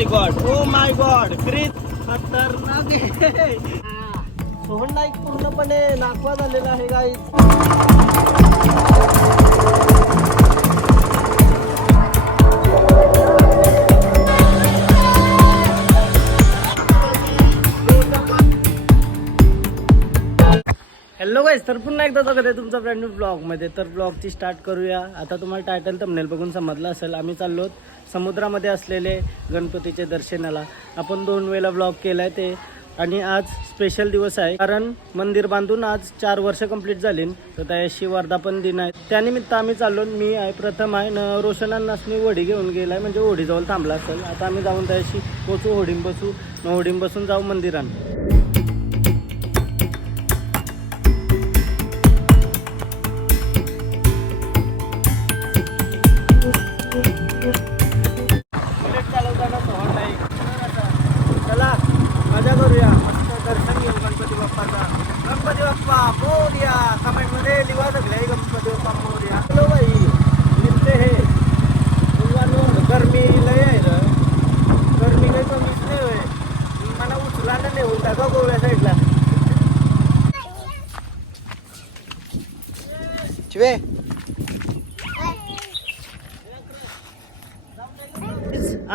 माय God Chris खतरनाक आहे. सोहन नाईक पूर्णपणे नाकवा झालेला आहे गाईज. हॅलो गाईज, तर पुन्हा एकदा स्वागत आहे तुमचा ब्रँड न्यू ब्लॉगमध्ये. तर ब्लॉगची स्टार्ट करूया. आता तुम्हाला टायटल थंबनेल बघून समजलं असेल, आम्ही चाललो समुद्रामध्ये असलेले गणपतीचे दर्शनाला. आपण 2 वेळेला ब्लॉग केला आहे ते, आणि आज स्पेशल दिवस आहे कारण मंदिर बांधून आज 4 वर्ष कंप्लीट झाली. तर त्याशी वर्धापन दिन आहे, त्यानिमित्त आम्ही चाललो. मी आहे, प्रथम आहे न रोशनांनासनी होडी घेऊन गेला आहे, म्हणजे होडीजवळ थांबला असेल. आता आम्ही जाऊन त्याशी पोचू, होडीम बसू, होडीम बसून जाऊ मंदिरात. चला मजा करूया, मस्त दर्शन घेऊ गणपती बाप्पाचा. गणपती बाप्पा मोरया. कमेंट मध्ये लिहा सगळे गणपती बाप्पा मोरया. चलो बाई, निघते हे गरमी लय आहे रे. गरमी काही कमीच नाही होय. मला उचलायला नाही होता का गोव्या साईडला. शिवे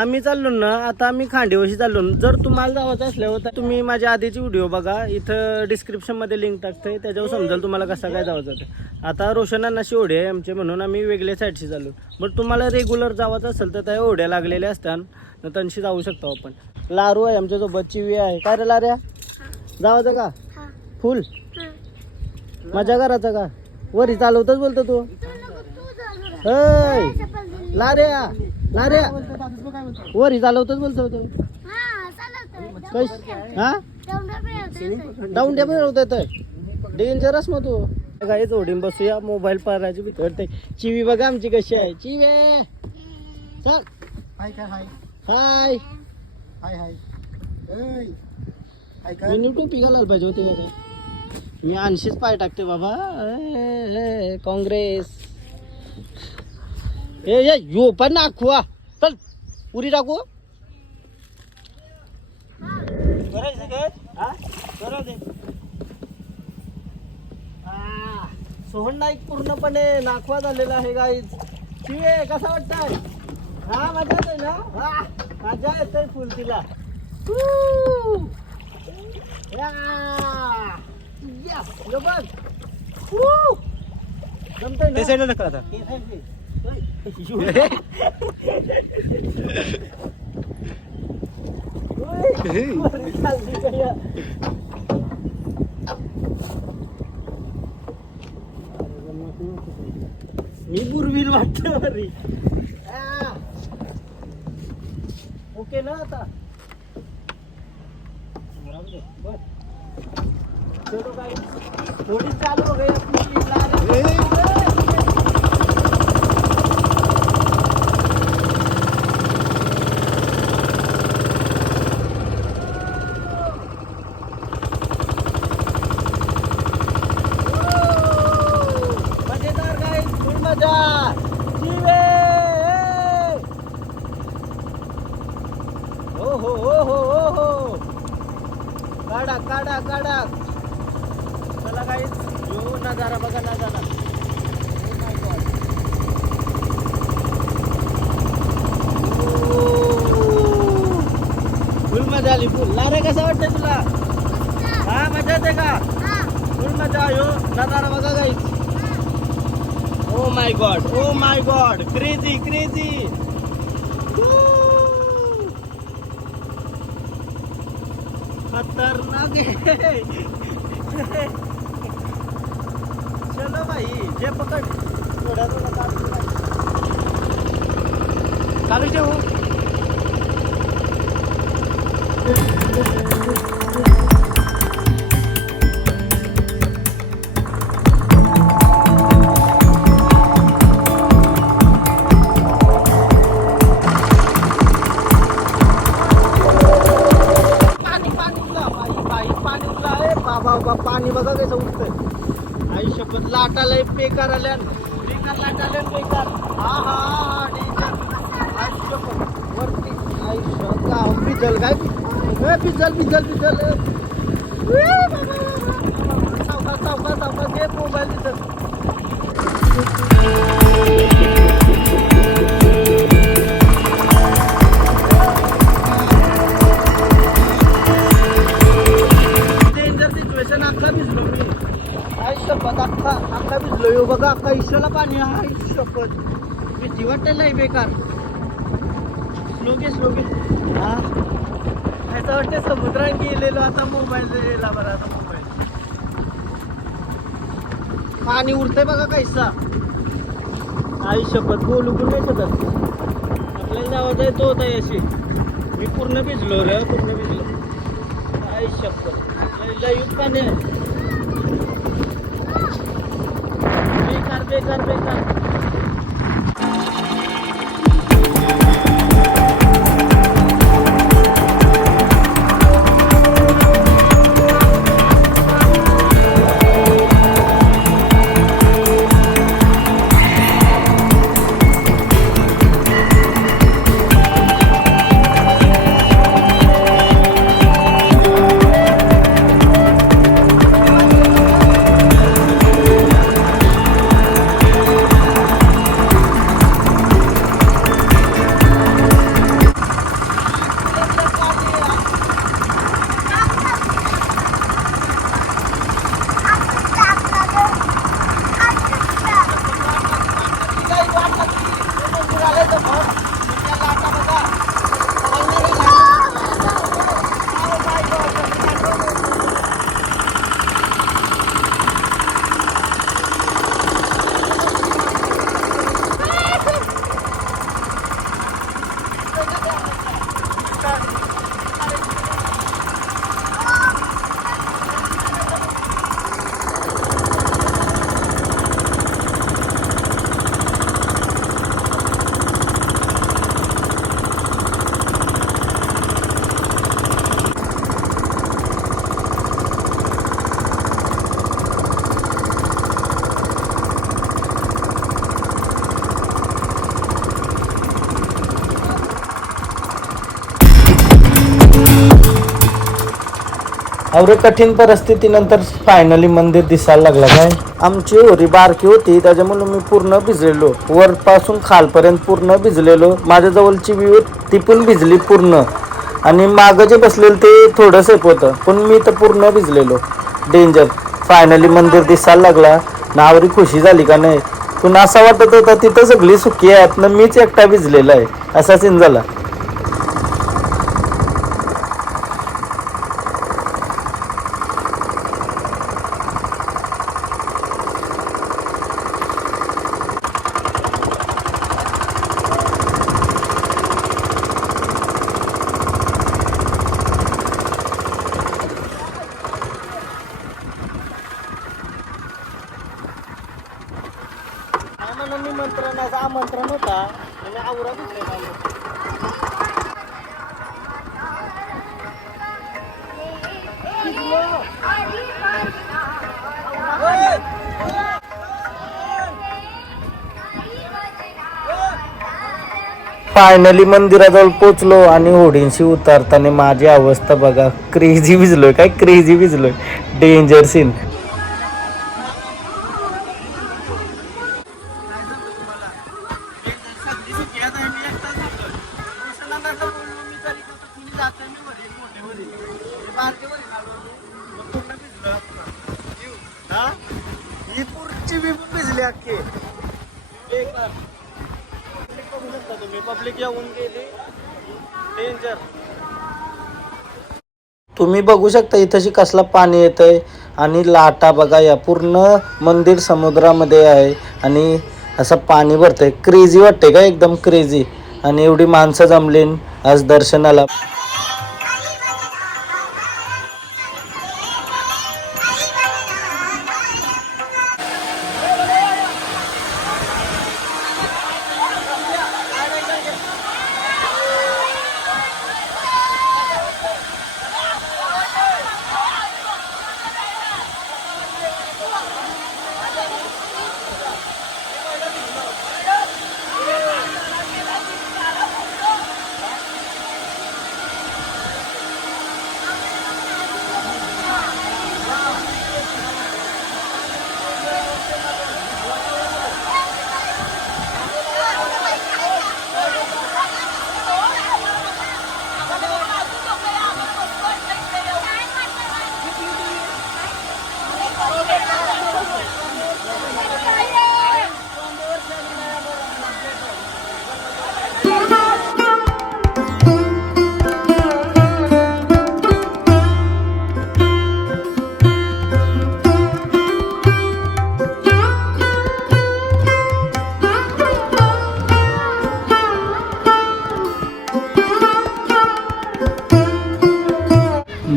आम्ही चाललो ना, आता आम्ही खांडेवशी चाललो. जर तुम्हाला जायचं असल्यावर तर तुम्ही माझ्या आधीची व्हिडिओ बघा, इथं डिस्क्रिप्शनमध्ये लिंक टाकते, त्याच्यावर समजेल तुम्हाला कसं काय जावं जातं. आता रोशनांनाशी ओढे आहे आमचे, म्हणून आम्ही वेगळ्या साईडशी चाललो. बट तुम्हाला रेग्युलर जायचं असेल तर त्या ओढ्या लागलेल्या असतात, त्यांशी जाऊ शकतो आपण. लारू आहे आमच्यासोबत, चिवी आहे. काय रे लाऱ्या, जावायचं का फुल मजा करायचं का? वरी चालवतच बोलतो तू. हय लाऱ्या, लाऱ्या वरी चालवतच बोलतो तू. हा डाऊन टेबल होत डेंजरस मग तू. काही जोडीन बसूया, मोबाईल पारायची भीती वाटते. चिवी बघा आमची कशी आहे. चिवे चल. हाय हाय हाय हाय. मी टोपी घालायला पाहिजे होती का? मी आणशीच पाय टाकते बाबा. काँग्रेस ए यो पण नाखवा. चल उरी टाकू. सोहन नाईक पूर्णपणे नाखवा झालेला आहे गाईज. शिवे कसा वाटतंय? हा मजा येते ना? हा मजा येते फुल तिला. जमतंय ना? साईडला नका आता. मी बुरवील वाटतं बरी. ओके ना आता? चलो गाइस, थोड़ी चालू हो गई अपनी मजेदार गाइस, फुल मजा. जीवे ओ हो काढा काढा काढा. चला गाईस, यो नजारा बघा, नजारा. फुल मजा आली, फुल. लारे कसा वाटतंय तुला? हा मजा येते का? फुल मजा. यो नजारा बघा guys. Oh my god crazy crazy. खतरनाक आहे. चलो भाई, जे पकड. थोड्या चालू ठेवू. पाणी बघा कसं उठतंय. आई शपथ, लाटाला बेकार आल्या, बेकार लाटाल्या, बेकार. हा हा डेंजर. आई शपथ वरती. आई शपथ काय पिझ्झल पिझ्झल पिझ्झल सावकाश सावकाश सावकाश घे मोबाईल तिथं. Danger situation. अख्खा भिजलो मी. आई शपथ अख्खा भिजलो. येऊ बघा अख्खा इशाला पाणी. आई शपथ भीती वाटते लई बेकार. स्लो घे हा असं वाटतं समुद्रात गेलेलो. आता मोबाईल गेला बरं. आता मोबाईल पाणी उरतंय बघा कैसा. आई शपथ बोलू पण नाही शकत. आपल्याला जावाचा येतो होता याशी. मी पूर्ण भिजलो रे पूर्ण भिजलो. आई शपथ लई पाणी आहे. बेकार बेकार बेकार. एवढे कठीण परिस्थितीनंतर फायनली मंदिर दिसायला लागलं. काय आमची होरी बारकी होती त्याच्यामुळे मी पूर्ण भिजलेलो. वरपासून खालपर्यंत पूर्ण भिजलेलो. माझ्या जवळची व्ह्यू ती पण भिजली पूर्ण. आणि मागं जे बसलेलं ते थोडं सेफ होतं पण मी तर पूर्ण भिजलेलो. डेंजर. फायनली मंदिर दिसायला लागला. नावरी खुशी झाली का नाही. पण असं वाटत होतं तिथं सगळी सुखी आहेत ना मीच एकटा भिजलेला आहे. असा सीन झाला. म्हणून मी मंत्रणाचा आमंत्रण होता आणि आवरा भिजलेला. फायनली मंदिराजवळ पोचलो आणि होडींशी उतरताना माझी अवस्था बघा. क्रेझी भिजलोय. काय क्रेझी भिजलोय. Danger scene. पब्लिक येऊन गेली. डेंजर. तुम्ही बघू शकता इथंशी कसला पाणी येतंय आणि लाटा बघा. या पूर्ण मंदिर समुद्रामध्ये आहे आणि असं पाणी भरतंय. क्रेझी वाटते का एकदम क्रेझी. आणि एवढी माणसं जमली आज दर्शनाला.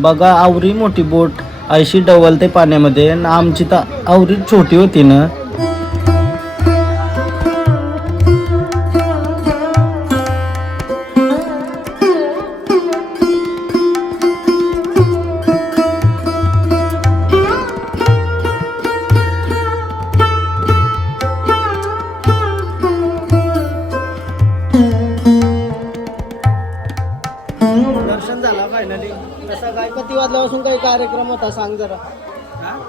बघा आवरी मोठी बोट अशी डवलते पाण्यामध्ये आणि आमची तर आवरी छोटी होती ना. दर्शन झाला फायनली. तसा काय किती वाजल्यापासून काही कार्यक्रम होता सांग जरा.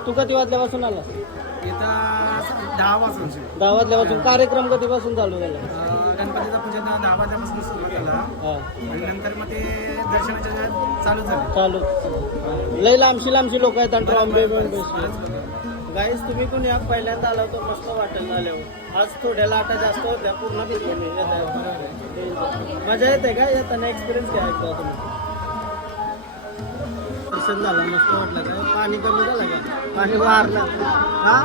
तू किती वाजल्यापासून आला? 10 वाजून 10 वाजल्यापासून. कार्यक्रम कधीपासून चालू झाला? गणपतीचा पूजा 10 वाजल्यापासून सुरू झाला आणि नंतर मग ते दर्शनाच्या वेळात चालू झालं. चालू लय लांबशी लोक आहेत आणि ट्रॉम्बे गाईस तुम्ही पण या पहिल्यांदा आला तो मस्त वाटेल आल्यावर. आज थोड्या लाटा जास्त होत्या पूर्ण फिरले मजा येते का येताना एक्सपिरियन्स घ्या एकदा तुम्ही. दर्शन झालं मस्त वाटलं काय. पाणी कमी झालं का? पाणी वारलं हा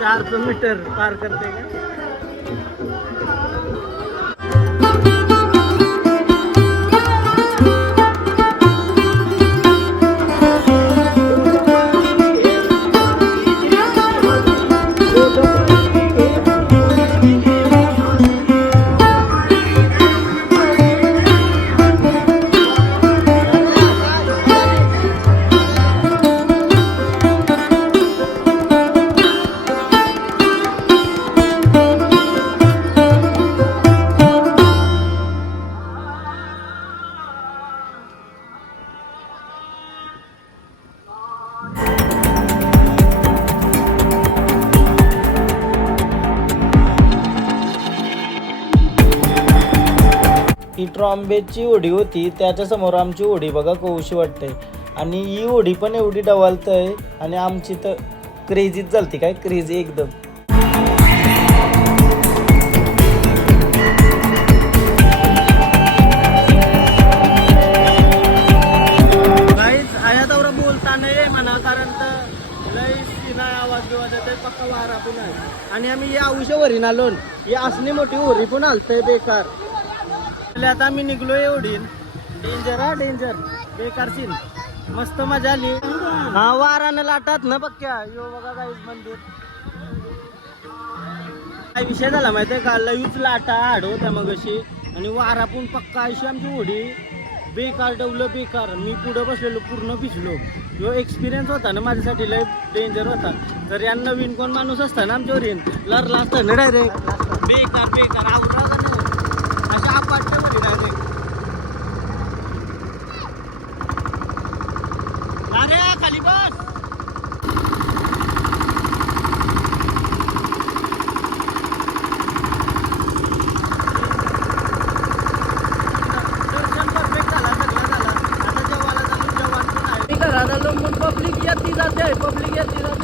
400 मीटर पार करते का? ही ट्रॉम्बेची ओढी होती त्याच्या समोर आमची ओढी बघा कौशी वाटते. आणि ही ओढी पण एवढी डवालतय आणि आमची तर क्रेझीच झालती काय क्रेझी एकदम. गाईज आयातावर बोलता नाही म्हणा कारण तर लय सिना आवाज बिवाज येते पक्का वारा पण आहे. आणि आम्ही या औषधवरीन आलो ही असली मोठी ओढी पण आलतय बेकार. आता आम्ही निघलो एवढी डेंजर हा डेंजर बेकार सीन. मस्त मजा आली. हा वारानं लाटात ना पक्क्या यो बघा गाईज मंदिर. काय विषय झाला माहितीये का लईच लाटा आडवत्या मग अशी आणि वारा पण पक्का अशी आमची ओढी बेकार डवलं बेकार. मी पुढे बसलेलो पूर्ण भिजलो. यो एक्सपिरियन्स होता ना माझ्यासाठी लय डेंजर होता. जर या नवीन कोण माणूस असता ना आमच्यावर येईन लरला असतं ना डायरेक्ट बेकार बेकार आवडा अशा आपटल्या मध्ये डायरेक्ट. अरे खाली बस. दर्शन परफेक्ट झाला सगळं झालं. आता जेवायला चालू जेवण पण आहे. घरात आलो मग पब्लिक येते जाते पब्लिक येते जाते.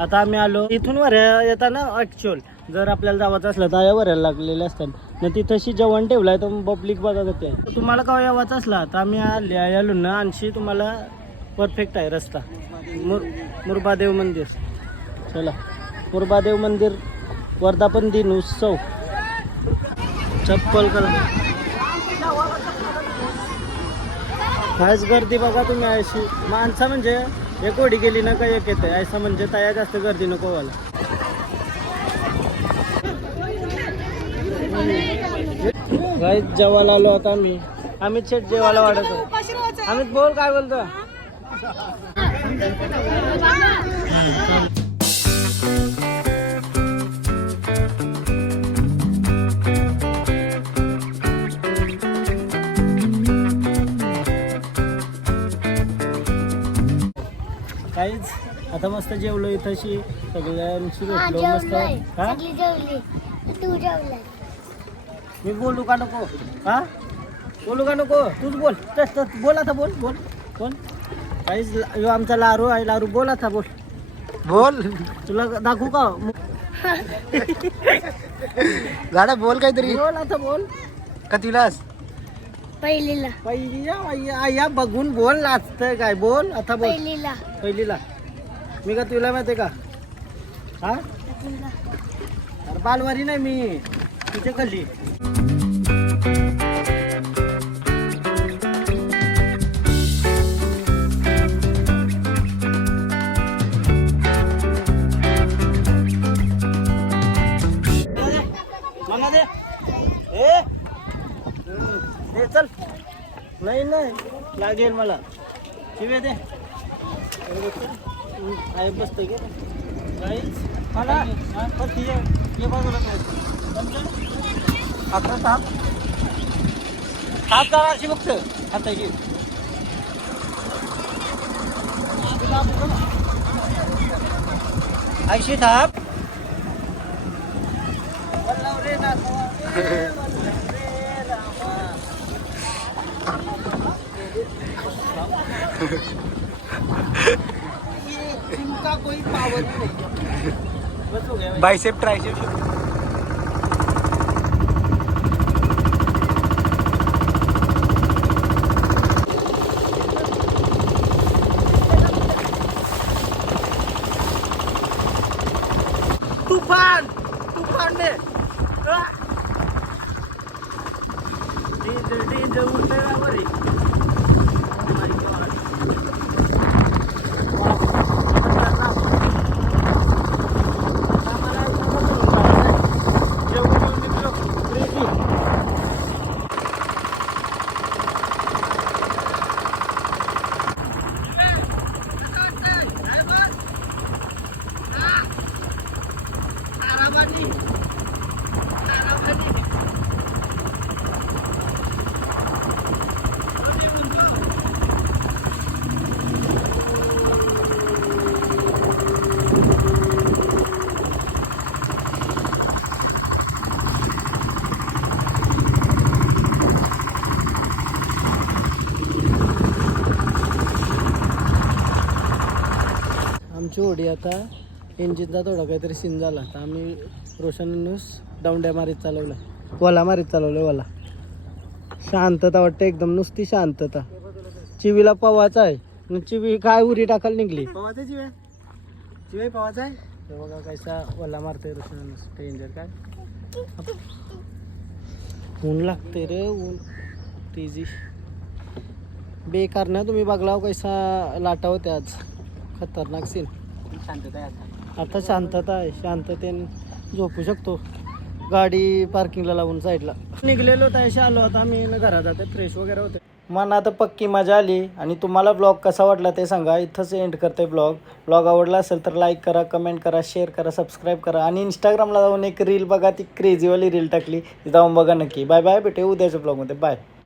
आता आम्ही आलो इथून वऱ्या येताना ऍक्च्युअल जर आपल्याला जावाचं असलं तर या वऱ्याला लागलेले असतात ना तिथंशी जेवण ठेवलाय तर पब्लिक बघा होते. तुम्हाला का यावाचं असला तर आम्ही आलो ना आणशी तुम्हाला परफेक्ट आहे रस्ता. मुरबादेव मंदिर. चला मुरबादेव मंदिर वर्धापन दिन उत्सव. चप्पल करा कायच गर्दी बघा तुम्ही अशी माणसं म्हणजे एक ओढी गेली ना काय एक येते असं म्हणजे तया जास्त गर्दी नको व्हायला. गाईच जेवायला आलो आता आम्ही. अमित शेठ जेवायला वाढतो. अमित बोल काय बोलतो. काहीच आता मस्त जेवलो इथंशी सगळ्यांशी भेटलो मस्त. हा मी बोलू का नको. हा बोलू का नको तूच बोल बोल आता बोल बोल बोल काहीच ह्यो आमचा लारू आहे लारू बोल आता बोल बोल तुला दाखवू का गाडा बोल काहीतरी. बोल आता बोल कतीलास पहिलीला या बघून बोल नाचतंय काय बोल आता बोल पहिलीला पहिलीला मी का तुला माहिती का हा अरे बालवारी नाही मी तुझ्या खाली मला दे दे चल नाही नाही लागेल मला शिवे दे आहे बसतोय गे काहीच मला ये बाजूला अकरा सात सात कराशी फक्त आता घे ऐंशी थाप रे ना इनका कोई पावर नहीं बस हो गया बायसेप ट्रायसेप. तूफान तूफान में डेंजर डेंजर उड़ते बराबर है आमची होडी आता इंजिनचा थोडा काहीतरी सीन झाला तर आम्ही रोशननुस दावंड्या मारीत चालवला वला मारीत चालवलं वला शांतता वाटतं एकदम नुसती शांतता चिवीला पवाचा आहे आणि चिवी काय उरी टाकायला निघली पवाचा जीव आहे जीव आहे पवाचा आहे. हे बघा कैसा वला मारतोय रोशननुस डेंजर काय ऊन लागते रे ऊन तेजी बेकार ना तुम्ही बघला कैसा लाटा होते आज खतरनाक सीन शांतता आहे आता. आता शांतता आहे शांततेने झोपू शकतो गाडी पार्किंगला लावून साईडला निघलेलो त्याशी आलो आता मी घरात जाते फ्रेश वगैरे होते मला आता पक्की मजा आली आणि तुम्हाला ब्लॉग कसा वाटला ते सांगा इथंच एंड करते ब्लॉग आवडला असेल तर लाईक करा कमेंट करा शेअर करा सबस्क्राईब करा आणि इंस्टाग्रामला जाऊन एक रील बघा ती क्रेझीवाली रील टाकली ती जाऊन बघा नक्की बाय बाय भेटे उद्याच्या ब्लॉगमध्ये बाय